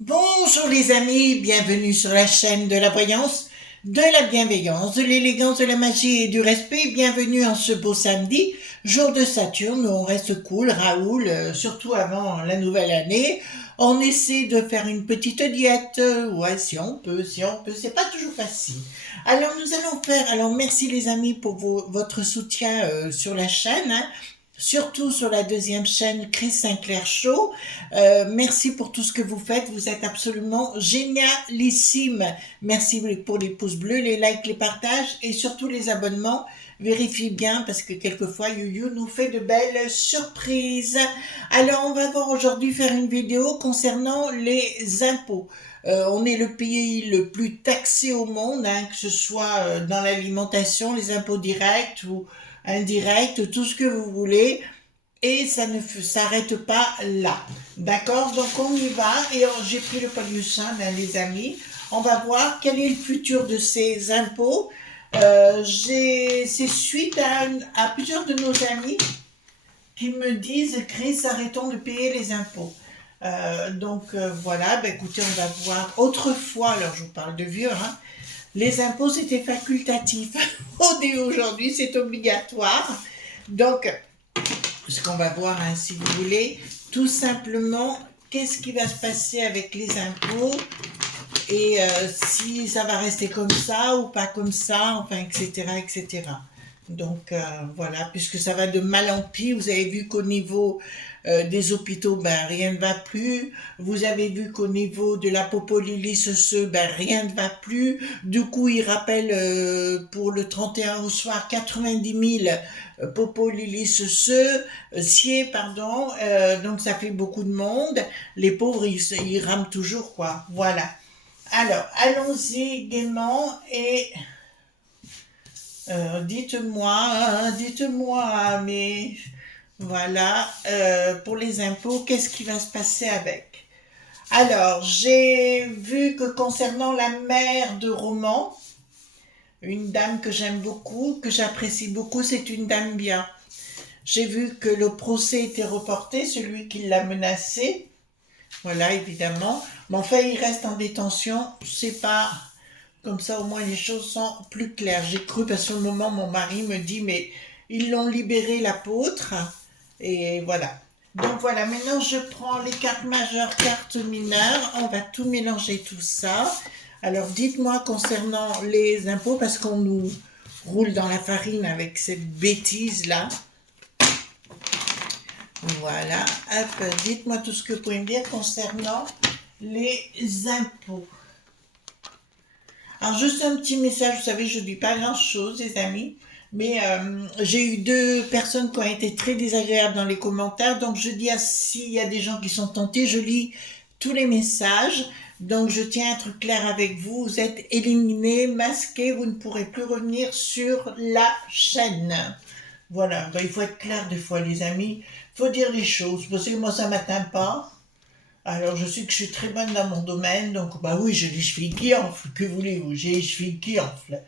Bonjour les amis, bienvenue sur la chaîne de la voyance, de la bienveillance, de l'élégance, de la magie et du respect. Bienvenue en ce beau samedi, jour de Saturne, où on reste cool, Raoul, surtout avant la nouvelle année. On essaie de faire une petite diète, ouais, si on peut, c'est pas toujours facile. Alors merci les amis pour votre soutien sur la chaîne, hein. Surtout sur la deuxième chaîne Chris Sinclair Show. Merci pour tout ce que vous faites. Vous êtes absolument génialissime. Merci pour les pouces bleus, les likes, les partages et surtout les abonnements. Vérifiez bien parce que quelquefois YouYou nous fait de belles surprises. Alors on va voir aujourd'hui faire une vidéo concernant les impôts. On est le pays le plus taxé au monde, hein, que ce soit dans l'alimentation, les impôts directs ou indirects, tout ce que vous voulez. Et ça ne s'arrête pas là. D'accord. Donc on y va. Et j'ai pris le paluchin, les amis. On va voir quel est le futur de ces impôts. C'est suite à plusieurs de nos amis qui me disent: Chris, arrêtons de payer les impôts. Voilà, écoutez, on va voir. Autrefois, alors je vous parle de vieux, hein, les impôts c'était facultatif. Aujourd'hui c'est obligatoire. Donc, ce qu'on va voir, hein, si vous voulez, tout simplement, qu'est-ce qui va se passer avec les impôts et si ça va rester comme ça ou pas comme ça, enfin, etc., etc. Donc voilà, puisque ça va de mal en pis, vous avez vu qu'au niveau des hôpitaux, ben rien ne va plus. Vous avez vu qu'au niveau de la Popolilis, ben rien ne va plus. Du coup, ils rappellent pour le 31 au soir 90 000 Popolilis sied, pardon. Donc ça fait beaucoup de monde. Les pauvres, ils rament toujours, quoi. Voilà. Alors, allons-y gaiement et dites-moi, mais voilà, pour les impôts, qu'est-ce qui va se passer avec? Alors, j'ai vu que concernant la mère de Romans, une dame que j'aime beaucoup, que j'apprécie beaucoup, c'est une dame bien. J'ai vu que le procès était reporté, celui qui l'a menacé, voilà, évidemment. Mais enfin, il reste en détention, c'est pas... Comme ça, au moins, les choses sont plus claires. J'ai cru, parce qu'à ce moment, mon mari me dit, mais ils l'ont libéré, l'apôtre. Et voilà. Donc voilà, maintenant, je prends les cartes majeures, cartes mineures. On va tout mélanger, tout ça. Alors, dites-moi concernant les impôts, parce qu'on nous roule dans la farine avec cette bêtise-là. Voilà. Hop, dites-moi tout ce que vous pouvez me dire concernant les impôts. Alors, juste un petit message, vous savez, je ne dis pas grand-chose, les amis, mais j'ai eu deux personnes qui ont été très désagréables dans les commentaires, donc je dis, s'il y a des gens qui sont tentés, je lis tous les messages, donc je tiens à être clair avec vous, vous êtes éliminés, masqués, vous ne pourrez plus revenir sur la chaîne. Voilà, il faut être clair des fois, les amis, il faut dire les choses, parce que moi, ça ne m'atteint pas. Alors, je sais que je suis très bonne dans mon domaine, donc bah oui, j'ai les chevilles qui enflent. Que voulez-vous? J'ai les chevilles qui enflent.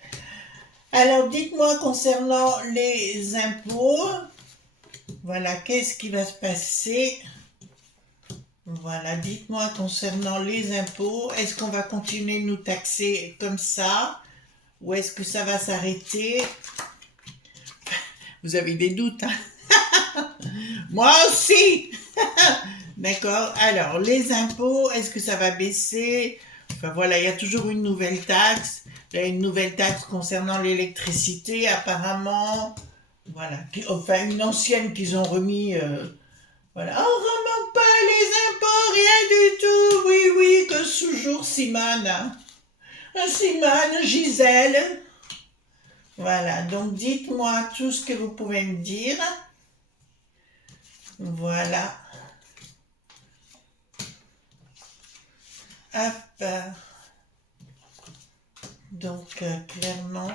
Alors, dites-moi concernant les impôts. Voilà, qu'est-ce qui va se passer? Voilà, dites-moi concernant les impôts. Est-ce qu'on va continuer de nous taxer comme ça? Ou est-ce que ça va s'arrêter? Vous avez des doutes, hein? Moi aussi. D'accord. Alors, les impôts, est-ce que ça va baisser? Enfin voilà, il y a toujours une nouvelle taxe. Il y a une nouvelle taxe concernant l'électricité, apparemment. Voilà. Enfin, une ancienne qu'ils ont remis. Voilà. On ne remonte pas les impôts, rien du tout. Oui, oui, que toujours Simone. Simone, Gisèle. Voilà. Donc, dites-moi tout ce que vous pouvez me dire. Voilà. Hop. Donc, clairement.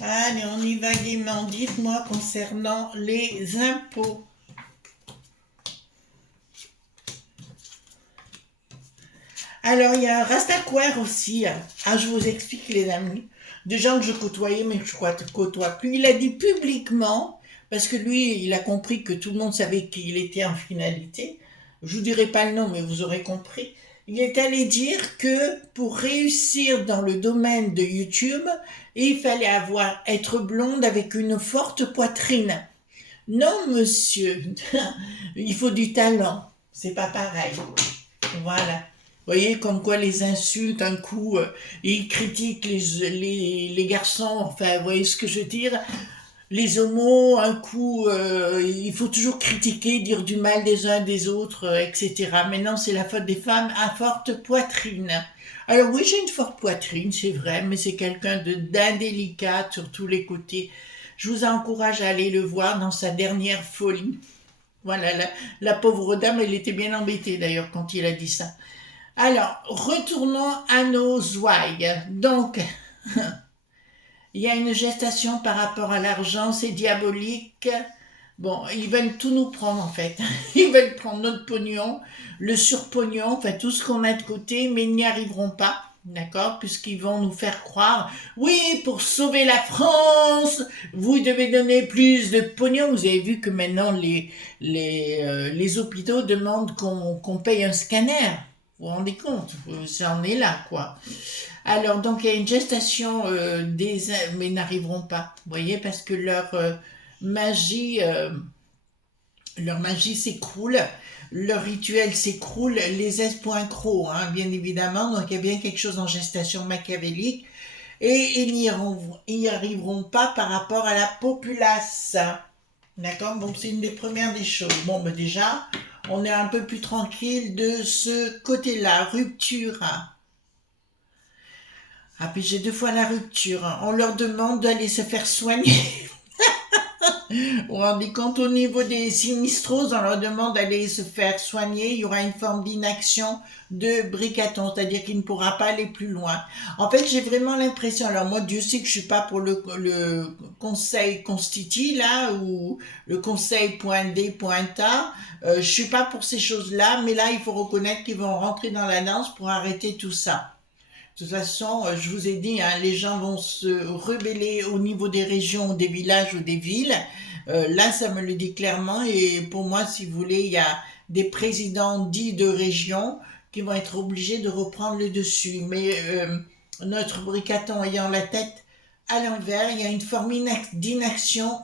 Allez, on y va gaiement. Dites-moi concernant les impôts. Alors, il y a Rastaquaire aussi. Ah, je vous explique, les amis. Des gens que je côtoyais, mais que je ne côtoie plus. Il a dit publiquement, parce que lui, il a compris que tout le monde savait qu'il était en finalité. je vous dirai pas le nom, mais vous aurez compris. Il est allé dire que pour réussir dans le domaine de YouTube, il fallait être blonde avec une forte poitrine. Non, monsieur, il faut du talent. C'est pas pareil. Voilà. Vous voyez, comme quoi les insultes, un coup, ils critiquent les garçons, enfin, vous voyez ce que je veux dire? Les homos, un coup, il faut toujours critiquer, dire du mal des uns des autres, etc. Maintenant, c'est la faute des femmes à forte poitrine. Alors oui, j'ai une forte poitrine, c'est vrai, mais c'est quelqu'un d'indélicat sur tous les côtés. Je vous encourage à aller le voir dans sa dernière folie. Voilà, la pauvre dame, elle était bien embêtée d'ailleurs quand il a dit ça. Alors, retournons à nos ouailles. Donc, il y a une gestation par rapport à l'argent, c'est diabolique. Bon, ils veulent tout nous prendre en fait. Ils veulent prendre notre pognon, le surpognon, enfin tout ce qu'on a de côté, mais ils n'y arriveront pas. D'accord? Puisqu'ils vont nous faire croire, oui, pour sauver la France, vous devez donner plus de pognon. Vous avez vu que maintenant les hôpitaux demandent qu'on paye un scanner. Vous vous rendez compte? Ça en est là, quoi. Alors, donc, il y a une gestation mais ils n'arriveront pas. Vous voyez, parce que magie, leur magie s'écroule, leur rituel s'écroule, les espoirs crocs, hein, bien évidemment. Donc, il y a bien quelque chose en gestation machiavélique. Et ils n'y arriveront pas par rapport à la populace. D'accord? Donc, c'est une des premières des choses. Bon, ben déjà, on est un peu plus tranquille de ce côté-là. Rupture. Ah, puis j'ai deux fois la rupture. On leur demande d'aller se faire soigner. On rendez compte au niveau des sinistroses, on leur demande d'aller se faire soigner. Il y aura une forme d'inaction de bricaton, c'est-à-dire qu'il ne pourra pas aller plus loin. En fait, j'ai vraiment l'impression, alors moi, Dieu sait que je suis pas pour le conseil constiti, là, ou le conseil .d.a. Je suis pas pour ces choses-là, mais là, il faut reconnaître qu'ils vont rentrer dans la danse pour arrêter tout ça. De toute façon, je vous ai dit, hein, les gens vont se rebeller au niveau des régions, des villages ou des villes. Là, ça me le dit clairement. Et pour moi, si vous voulez, il y a des présidents dits de région qui vont être obligés de reprendre le dessus. Mais notre bricaton ayant la tête à l'envers, il y a une forme d'inaction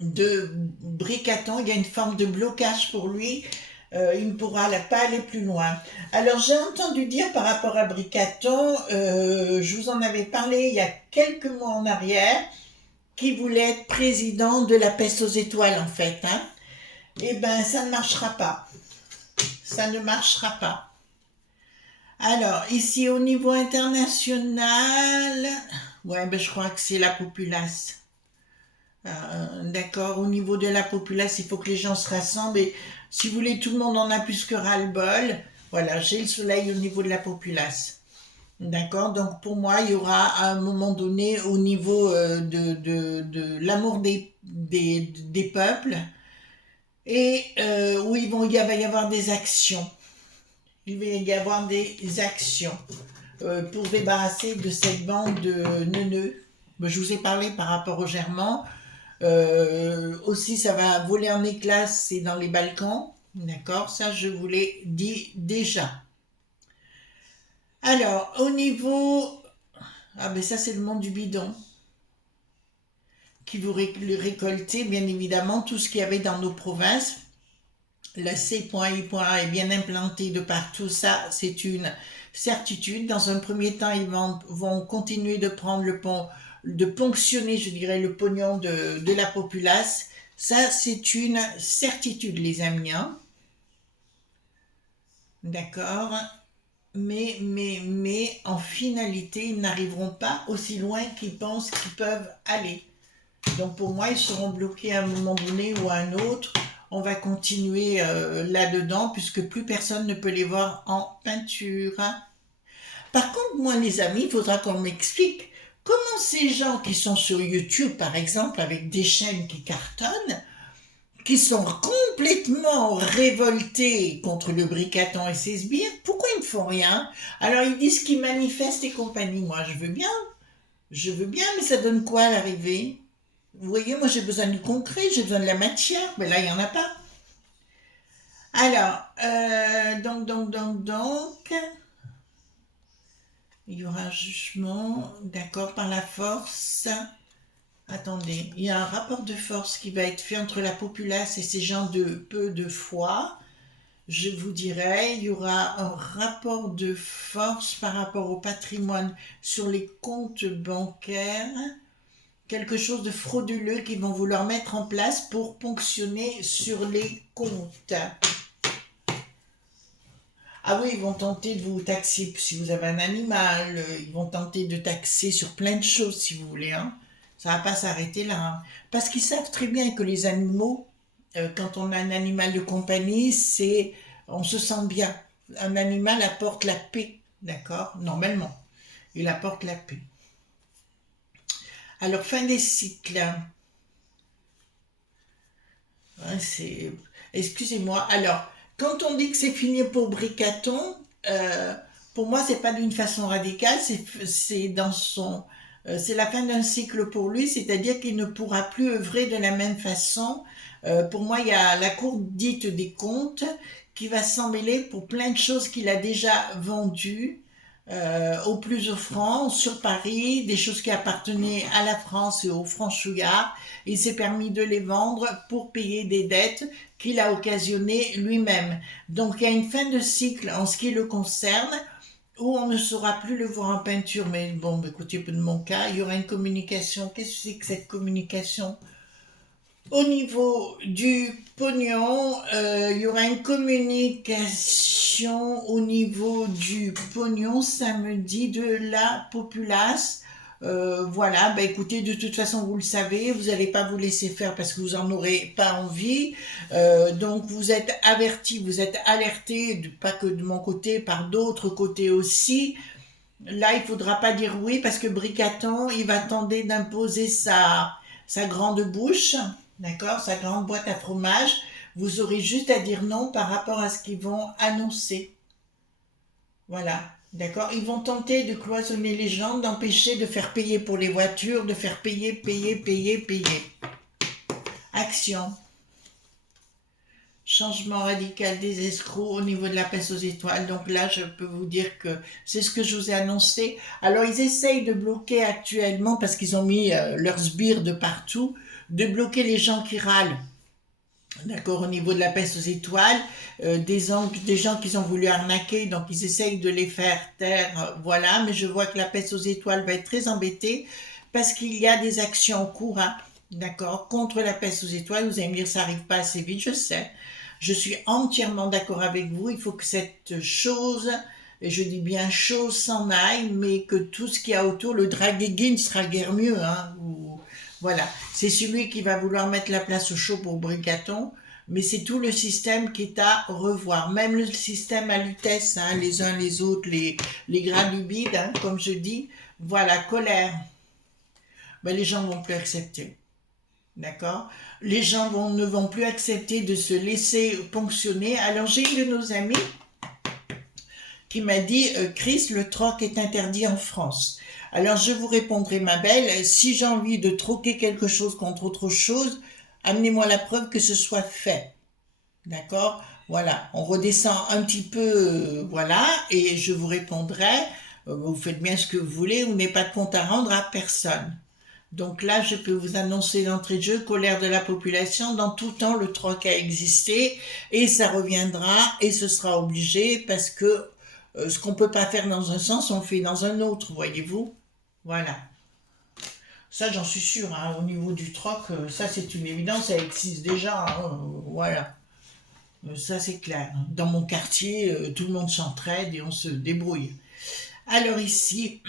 de bricaton, il y a une forme de blocage pour lui. Il ne pourra pas aller plus loin. Alors j'ai entendu dire par rapport à Bricaton, je vous en avais parlé il y a quelques mois en arrière, qui voulait être président de la peste aux étoiles en fait. Hein. Eh ben ça ne marchera pas. Ça ne marchera pas. Alors ici au niveau international, ouais ben je crois que c'est la populace. D'accord, au niveau de la populace, il faut que les gens se rassemblent et si vous voulez, tout le monde en a plus que ras-le-bol. Voilà, j'ai le soleil au niveau de la populace. D'accord, donc pour moi, il y aura à un moment donné au niveau de l'amour des peuples et où il va y avoir des actions. Il va y avoir des actions pour se débarrasser de cette bande de neuneux. Je vous ai parlé par rapport au Germain. Aussi, ça va voler en éclats, c'est dans les Balkans. D'accord, ça je vous l'ai dit déjà. Alors, au niveau... Ah ben ça c'est le monde du bidon. Qui vous récoltez bien évidemment tout ce qu'il y avait dans nos provinces. Le C.I.A est bien implanté de partout, ça c'est une certitude. Dans un premier temps, ils vont continuer de prendre de ponctionner, je dirais, le pognon de la populace. Ça, c'est une certitude, les amis. Hein. D'accord. Mais, en finalité, ils n'arriveront pas aussi loin qu'ils pensent qu'ils peuvent aller. Donc, pour moi, ils seront bloqués à un moment donné ou à un autre. On va continuer là-dedans, puisque plus personne ne peut les voir en peinture. Hein. Par contre, moi, les amis, il faudra qu'on m'explique comment ces gens qui sont sur YouTube, par exemple, avec des chaînes qui cartonnent, qui sont complètement révoltés contre le bricaton et ses sbires, pourquoi ils ne font rien? Alors, ils disent qu'ils manifestent et compagnie. Moi, je veux bien, mais ça donne quoi à l'arrivée? Vous voyez, moi, j'ai besoin du concret, j'ai besoin de la matière, mais là, il n'y en a pas. Alors, il y aura un jugement, d'accord, par la force. Attendez, il y a un rapport de force qui va être fait entre la populace et ces gens de peu de foi. Je vous dirais, il y aura un rapport de force par rapport au patrimoine sur les comptes bancaires, quelque chose de frauduleux qu'ils vont vouloir mettre en place pour ponctionner sur les comptes. Ah oui, ils vont tenter de vous taxer si vous avez un animal, ils vont tenter de taxer sur plein de choses si vous voulez. Hein. Ça va pas s'arrêter là. Hein. Parce qu'ils savent très bien que les animaux, quand on a un animal de compagnie, on se sent bien. Un animal apporte la paix, d'accord? Normalement, il apporte la paix. Alors, fin des cycles. Hein, excusez-moi. Alors, quand on dit que c'est fini pour Bricaton, euh, pour moi, c'est pas d'une façon radicale. C'est la fin d'un cycle pour lui, c'est-à-dire qu'il ne pourra plus œuvrer de la même façon. Pour moi, il y a la Cour dite des comptes qui va s'en mêler pour plein de choses qu'il a déjà vendues au plus offrant sur Paris, des choses qui appartenaient à la France et aux franchouillards. Il s'est permis de les vendre pour payer des dettes qu'il a occasionnées lui-même. Donc il y a une fin de cycle en ce qui le concerne où on ne saura plus le voir en peinture. Mais bon, écoutez, de mon cas, il y aura une communication. Qu'est-ce que c'est que cette communication? Au niveau du pognon, il y aura une communication au niveau du pognon samedi de la populace. Voilà, bah écoutez, de toute façon, vous le savez, vous n'allez pas vous laisser faire parce que vous en aurez pas envie. Donc, vous êtes avertis, vous êtes alertés, pas que de mon côté, par d'autres côtés aussi. Là, il faudra pas dire oui parce que Bricaton, il va tenter d'imposer sa grande bouche, d'accord, sa grande boîte à fromage. Vous aurez juste à dire non par rapport à ce qu'ils vont annoncer. Voilà, d'accord. Ils vont tenter de cloisonner les gens, d'empêcher de faire payer pour les voitures, de faire payer, payer, payer, payer. Action. Changement radical des escrocs au niveau de la peste aux étoiles. Donc là, je peux vous dire que c'est ce que je vous ai annoncé. Alors, ils essayent de bloquer actuellement, parce qu'ils ont mis leurs sbires de partout, de bloquer les gens qui râlent. D'accord, au niveau de la peste aux étoiles, des gens qu'ils ont voulu arnaquer, donc ils essayent de les faire taire, voilà, mais je vois que la peste aux étoiles va être très embêtée parce qu'il y a des actions en cours, hein, d'accord, contre la peste aux étoiles. Vous allez me dire, ça arrive pas assez vite, je sais. Je suis entièrement d'accord avec vous, il faut que cette chose, et je dis bien chose, s'en aille, mais que tout ce qu'il y a autour, le draguigui ne sera guère mieux, hein, voilà, c'est celui qui va vouloir mettre la place au chaud pour Bricaton, mais c'est tout le système qui est à revoir. Même le système à Lutèce, hein, les uns les autres, les gradubides, hein, comme je dis. Voilà, colère. Ben, les gens vont plus accepter. D'accord. Les gens ne vont plus accepter de se laisser ponctionner. Alors j'ai une de nos amis qui m'a dit Chris, le troc est interdit en France. Alors je vous répondrai, ma belle, si j'ai envie de troquer quelque chose contre autre chose, amenez-moi la preuve que ce soit fait. D'accord. Voilà, on redescend un petit peu, voilà, et je vous répondrai, vous faites bien ce que vous voulez, vous n'avez pas de compte à rendre à personne. Donc là, je peux vous annoncer d'entrée de jeu, colère de la population, dans tout temps, le troc a existé, et ça reviendra, et ce sera obligé, parce que ce qu'on peut pas faire dans un sens, on le fait dans un autre, voyez-vous. Voilà. Ça, j'en suis sûre, hein, au niveau du troc, ça c'est une évidence, ça existe déjà, hein, voilà. Ça c'est clair. Dans mon quartier, tout le monde s'entraide et on se débrouille. Alors ici,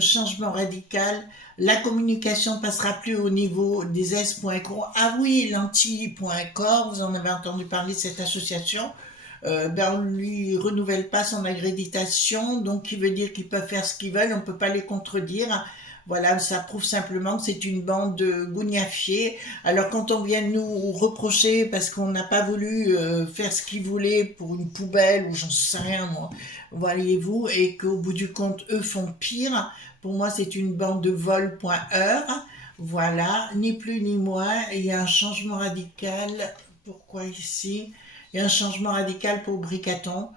changement radical, la communication passera plus au niveau des S.co. Ah oui, l'anti.corps, vous en avez entendu parler de cette association. Ben on lui renouvelle pas son accréditation, donc qui veut dire qu'ils peuvent faire ce qu'ils veulent, on peut pas les contredire. Voilà, ça prouve simplement que c'est une bande de gougnafiers. Alors quand on vient nous reprocher parce qu'on n'a pas voulu faire ce qu'ils voulaient pour une poubelle ou j'en sais rien moi, voyez-vous, et qu'au bout du compte eux font pire, pour moi c'est une bande de vol.heure. Voilà, ni plus ni moins, il y a un changement radical. Pourquoi ici? et un changement radical pour Bricaton,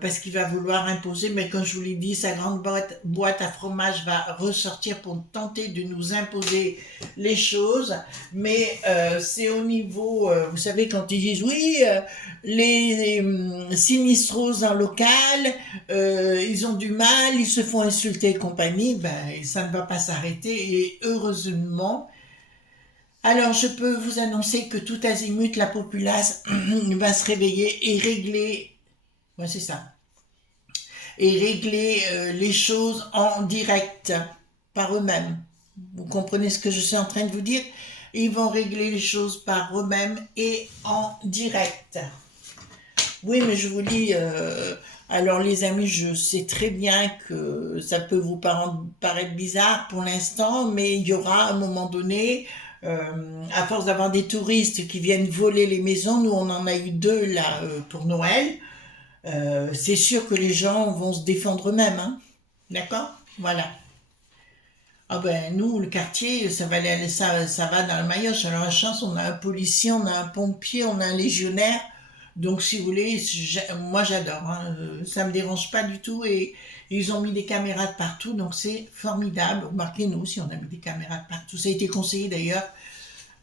parce qu'il va vouloir imposer, mais comme je vous l'ai dit, sa grande boîte à fromage va ressortir pour tenter de nous imposer les choses, mais c'est au niveau, vous savez, quand ils disent oui, les sinistroses en local, ils ont du mal, ils se font insulter et compagnie, ben, ça ne va pas s'arrêter, et heureusement, alors, je peux vous annoncer que tout azimut, la populace va se réveiller et régler, ouais, c'est ça, et régler les choses en direct par eux-mêmes. Vous comprenez ce que je suis en train de vous dire? Ils vont régler les choses par eux-mêmes et en direct. Oui, mais je vous dis, alors les amis, je sais très bien que ça peut vous paraître bizarre pour l'instant, mais il y aura à un moment donné, à force d'avoir des touristes qui viennent voler les maisons, nous on en a eu deux là pour Noël, c'est sûr que les gens vont se défendre eux-mêmes, hein. D'accord? Voilà. Ah ben nous, le quartier, ça va dans le maillot. Alors la chance, on a un policier, on a un pompier, on a un légionnaire. Donc si vous voulez, moi j'adore, hein. Ça me dérange pas du tout et ils ont mis des caméras de partout, donc c'est formidable. Remarquez, nous aussi on a mis des caméras de partout. Ça a été conseillé d'ailleurs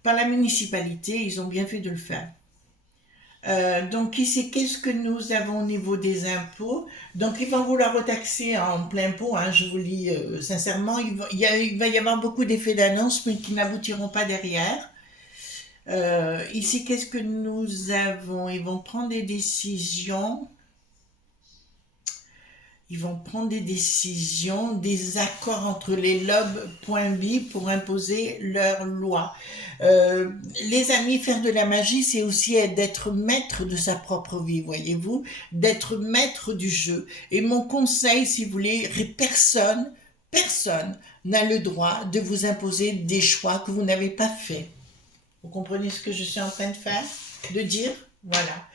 par la municipalité, ils ont bien fait de le faire. Donc ici, qu'est-ce que nous avons au niveau des impôts? Donc ils vont vouloir retaxer en plein pot, hein, je vous le dis sincèrement, il va y avoir beaucoup d'effets d'annonce, mais qui n'aboutiront pas derrière. Ici, qu'est-ce que nous avons? Ils vont prendre des décisions. Ils vont prendre des décisions, des accords entre les lobes.bi pour imposer leurs lois. Les amis, faire de la magie, c'est aussi d'être maître de sa propre vie, voyez-vous, d'être maître du jeu. Et mon conseil, si vous voulez, personne n'a le droit de vous imposer des choix que vous n'avez pas faits. Vous comprenez ce que je suis en train de faire? De dire? Voilà.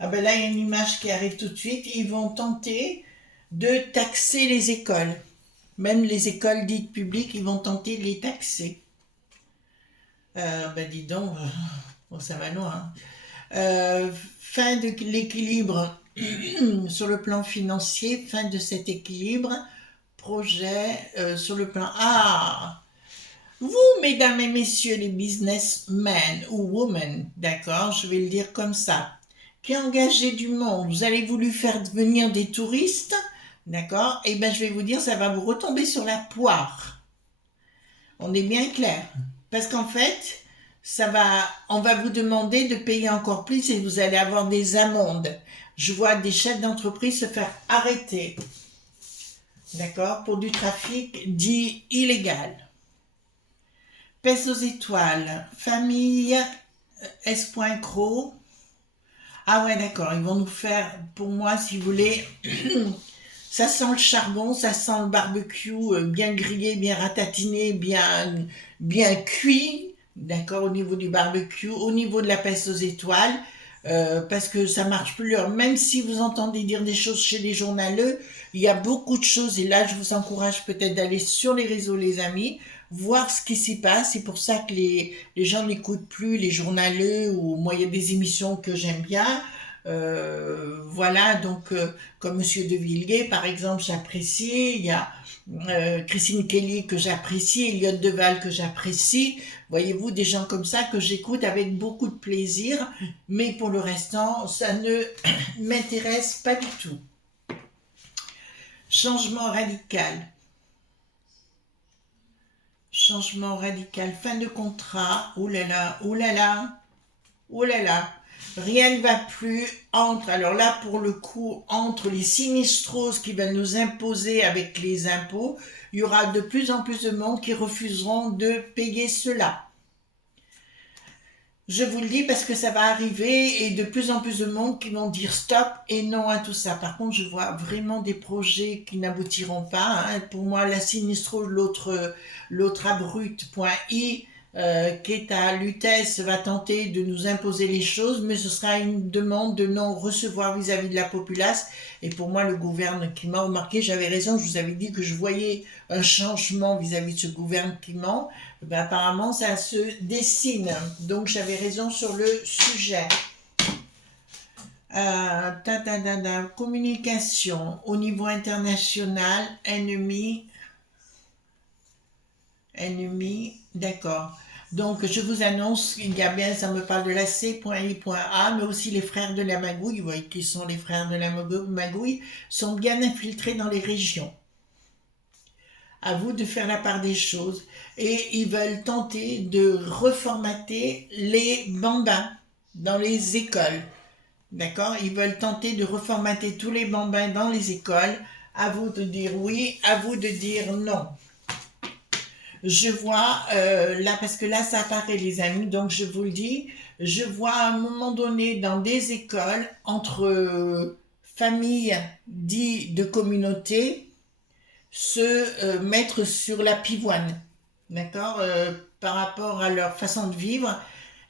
Ah ben là, il y a une image qui arrive tout de suite. Ils vont tenter de taxer les écoles. Même les écoles dites publiques, ils vont tenter de les taxer. Ben dis donc, bon, ça va loin. Fin de l'équilibre sur le plan financier, fin de cet équilibre. Projet sur le plan... Ah! Vous, mesdames et messieurs les businessmen ou women, d'accord, je vais le dire comme ça, qui engagez du monde, vous allez voulu faire venir des touristes, d'accord, et bien je vais vous dire, ça va vous retomber sur la poire. On est bien clair. Parce qu'en fait, on va vous demander de payer encore plus et vous allez avoir des amendes. Je vois des chefs d'entreprise se faire arrêter, d'accord, pour du trafic dit illégal. Pèse aux étoiles, famille, S.Cro. Ah ouais, d'accord, ils vont nous faire, pour moi, si vous voulez, ça sent le charbon, ça sent le barbecue, bien grillé, bien ratatiné, bien cuit, d'accord, au niveau du barbecue, au niveau de la peste aux étoiles, parce que ça marche plus. Alors, même si vous entendez dire des choses chez les journaleux, il y a beaucoup de choses, et là, je vous encourage peut-être d'aller sur les réseaux, les amis, voir ce qui s'y passe. C'est pour ça que les gens n'écoutent plus les journaleux, ou moi, il y a des émissions que j'aime bien. Voilà, donc comme Monsieur de Villiers, par exemple, j'apprécie. Il y a Christine Kelly que j'apprécie, Elliot Deval que j'apprécie. Voyez-vous, des gens comme ça que j'écoute avec beaucoup de plaisir, mais pour le restant, ça ne m'intéresse pas du tout. Changement radical. Changement radical. Fin de contrat. Oh là là, oh là là, oh là là. Rien ne va plus alors là pour le coup, entre les sinistroses qui veulent nous imposer avec les impôts, il y aura de plus en plus de monde qui refuseront de payer cela. Je vous le dis parce que ça va arriver et de plus en plus de monde qui vont dire stop et non à tout ça. Par contre, je vois vraiment des projets qui n'aboutiront pas, hein. Pour moi, la sinistrose, l'autre abrupte.i, qui est à Lutèce, va tenter de nous imposer les choses, mais ce sera une demande de non-recevoir vis-à-vis de la populace. Et pour moi, le gouvernement, remarqué, j'avais raison, je vous avais dit que je voyais un changement vis-à-vis de ce gouvernement. Ben, apparemment, ça se dessine. Donc, j'avais raison sur le sujet. Communication au niveau international, ennemi, d'accord. Donc, je vous annonce qu'il y a bien, ça me parle de la C.I.A, mais aussi les frères de la magouille, vous voyez qui sont les frères de la magouille, sont bien infiltrés dans les régions. À vous de faire la part des choses. Et ils veulent tenter de reformater les bambins dans les écoles. D'accord? Ils veulent tenter de reformater tous les bambins dans les écoles. À vous de dire oui, à vous de dire non. Je vois, là, parce que là, ça apparaît, les amis, donc je vous le dis, je vois à un moment donné dans des écoles, entre familles dites de communauté, se mettre sur la pivoine, d'accord, par rapport à leur façon de vivre.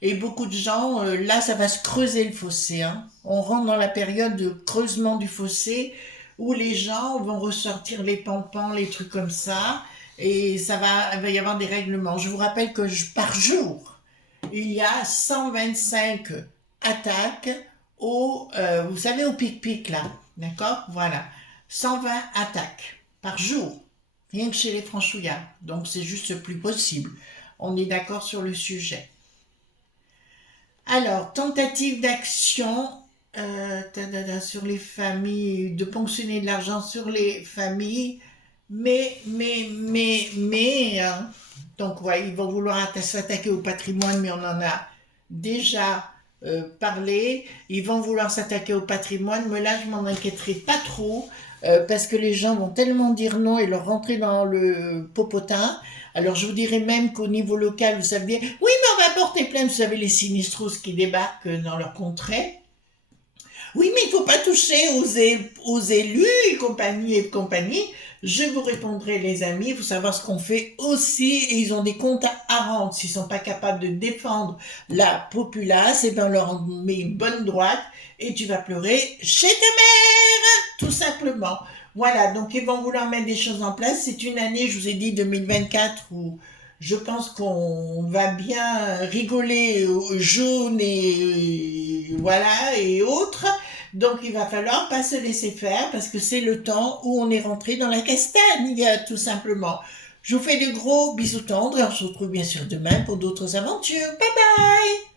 Et beaucoup de gens, là, ça va se creuser le fossé. Hein. On rentre dans la période de creusement du fossé où les gens vont ressortir les pampans, les trucs comme ça, et il va y avoir des règlements. Je vous rappelle que par jour, il y a 125 attaques vous savez, au pic-pic, là, d'accord. Voilà, 120 attaques par jour, rien que chez les franchouillards. Donc c'est juste plus possible. On est d'accord sur le sujet. Alors, tentative d'action sur les familles, de ponctionner de l'argent sur les familles, hein. Donc, ouais, ils vont vouloir s'attaquer au patrimoine, mais on en a déjà parlé. Ils vont vouloir s'attaquer au patrimoine, mais là, je m'en inquiéterai pas trop, parce que les gens vont tellement dire non et leur rentrer dans le popotin. Alors, je vous dirais même qu'au niveau local, vous savez, oui, mais on va porter plainte, vous savez, les sinistroses qui débarquent dans leur contrée. Oui, mais il ne faut pas toucher aux élus et compagnie. Je vous répondrai, les amis, il faut savoir ce qu'on fait aussi, et ils ont des comptes à rendre. S'ils ne sont pas capables de défendre la populace, et bien on leur met une bonne droite, et tu vas pleurer chez ta mère, tout simplement. Voilà, donc ils vont vouloir mettre des choses en place. C'est une année, je vous ai dit, 2024, où je pense qu'on va bien rigoler jaune et voilà et autres. Donc il va falloir pas se laisser faire parce que c'est le temps où on est rentré dans la castagne, tout simplement. Je vous fais de gros bisous tendres et on se retrouve bien sûr demain pour d'autres aventures. Bye bye!